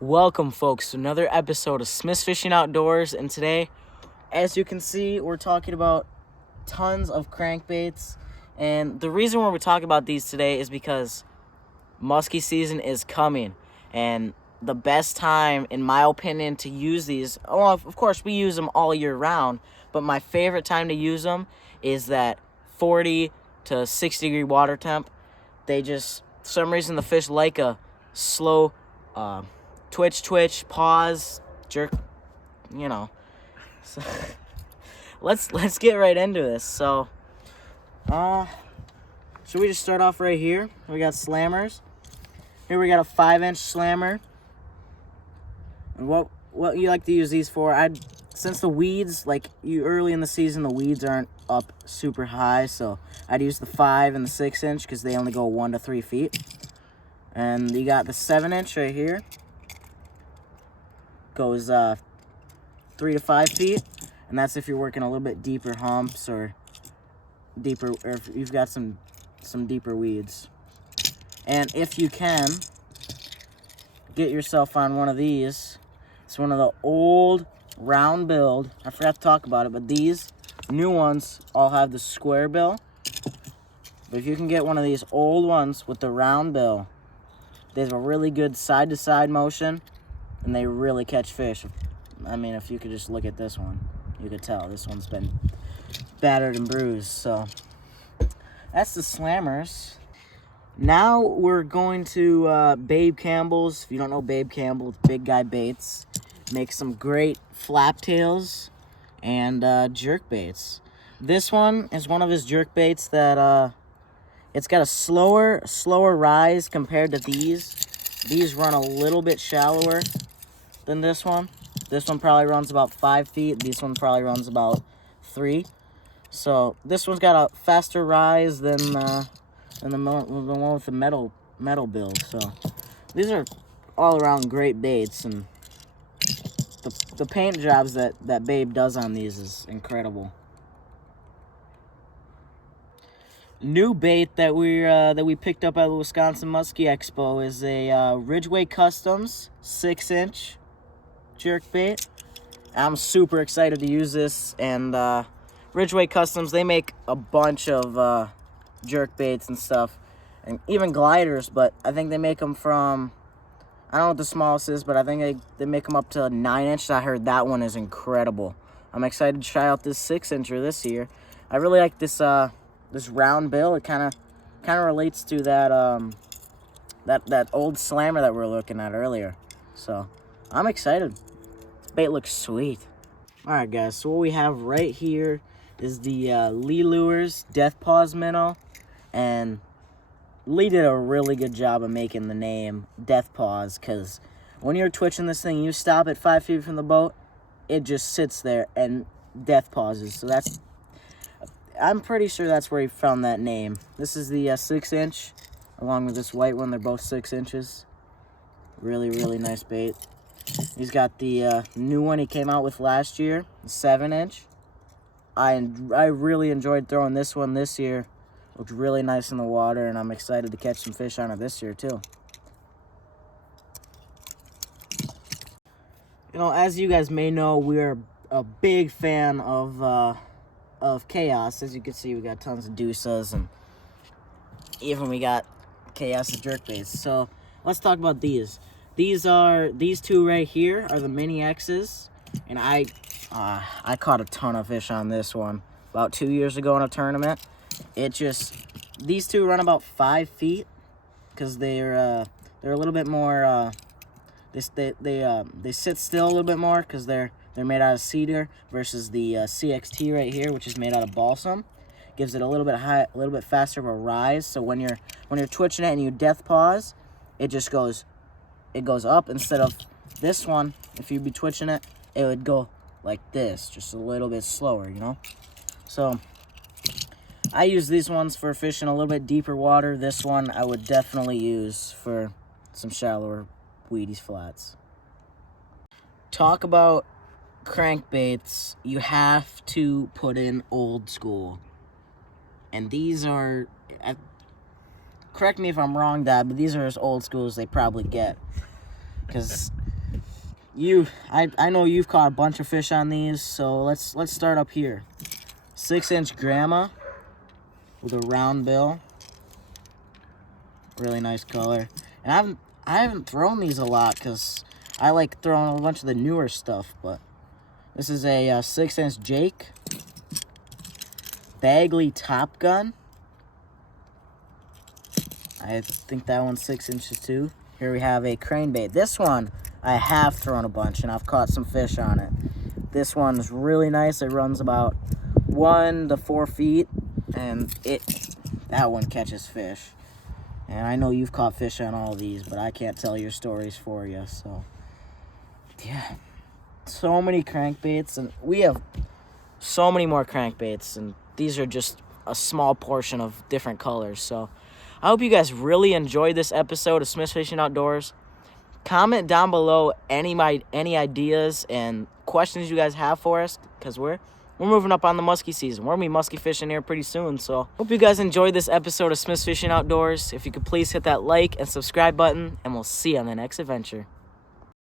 Welcome, folks, to another episode of Smith's Fishing Outdoors. And today, as you can see, we're talking about tons of crankbaits. And the reason why we're talking about these today is because musky season is coming. And the best time, in my opinion, to use these, well, of course, we use them all year round, but my favorite time to use them is that 40 to 60 degree water temp. They just, for some reason, the fish like a slow twitch, pause, jerk, you know. So let's get right into this. So, should we just start off right here? We got slammers. Here we got a 5-inch slammer. And what you like to use these for? Since the weeds, like early in the season, the weeds aren't up super high, so I'd use the 5 and the 6-inch because they only go 1 to 3 feet. And you got the 7-inch right here. Goes 3 to 5 feet, and that's if you're working a little bit deeper humps or if you've got some deeper weeds. And if you can get yourself on one of these, it's one of the old round build. I forgot to talk about it, but these new ones all have the square bill. But if you can get one of these old ones with the round bill, they have a really good side-to-side motion, and they really catch fish. I mean, if you could just look at this one, you could tell this one's been battered and bruised. So that's the slammers. Now we're going to Babe Campbell's. If you don't know Babe Campbell, it's Big Guy Baits. Makes some great flap tails and jerk baits. This one is one of his jerk baits that it's got a slower rise compared to these. These run a little bit shallower than this one. This one probably runs about 5 feet. This one probably runs about 3. So this one's got a faster rise than the one with the metal build. So these are all around great baits, and the paint jobs that Babe does on these is incredible. New bait that we picked up at the Wisconsin Musky Expo is a Ridgeway Customs 6-inch jerk bait. I'm super excited to use this, and Ridgeway Customs, they make a bunch of jerk baits and stuff, and even gliders, but I think they make them from, I don't know what the smallest is, but I think they make them up to 9-inch. I heard that one is incredible. I'm excited to try out this 6-incher this year. I really like this this round bill. It kind of relates to that that old slammer that we were looking at earlier. So I'm excited. This bait looks sweet. All right, guys. So what we have right here is the Lee Lures Death Paws minnow, and Lee did a really good job of making the name Death Paws, because when you're twitching this thing, you stop at 5 feet from the boat, it just sits there and death pauses. So I'm pretty sure that's where he found that name. This is the 6-inch, along with this white one. They're both 6 inches. Really, really nice bait. He's got the new one he came out with last year, the 7-inch. I really enjoyed throwing this one this year. Looked really nice in the water, and I'm excited to catch some fish on it this year too. You know, as you guys may know, we're a big fan of Chaos. As you can see, we got tons of Deuces, and even we got Chaos jerkbaits. So let's talk about these. These two right here are the Mini X's, and I caught a ton of fish on this one about 2 years ago in a tournament. These two run about 5 feet because they're a little bit more they sit still a little bit more because they're made out of cedar, versus the CXT right here, which is made out of balsam. Gives it a little bit faster of a rise. So when you're twitching it and you death pause, it goes up, instead of this one. If you'd be twitching it, it would go like this, just a little bit slower, you know. So I use these ones for fishing a little bit deeper water. This one I would definitely use for some shallower, weedy flats. Talk about crankbaits, you have to put in old school. And these are, correct me if I'm wrong, Dad, but these are as old school as they probably get. Because I know you've caught a bunch of fish on these, so let's start up here. 6-inch grandma with a round bill. Really nice color. And I haven't thrown these a lot because I like throwing a bunch of the newer stuff, but this is a 6-inch Jake. Bagley Top Gun. I think that one's 6 inches too. Here we have a crankbait. This one I have thrown a bunch and I've caught some fish on it. This one's really nice. It runs about 1 to 4 feet, and that one catches fish. And I know you've caught fish on all these, but I can't tell your stories for you. So yeah, so many crankbaits, and we have so many more crankbaits, and these are just a small portion of different colors. So I hope you guys really enjoyed this episode of Smith's Fishing Outdoors. Comment down below any ideas and questions you guys have for us, because we're moving up on the musky season. We're gonna be musky fishing here pretty soon. So hope you guys enjoyed this episode of Smith's Fishing Outdoors. If you could please hit that like and subscribe button, and we'll see you on the next adventure.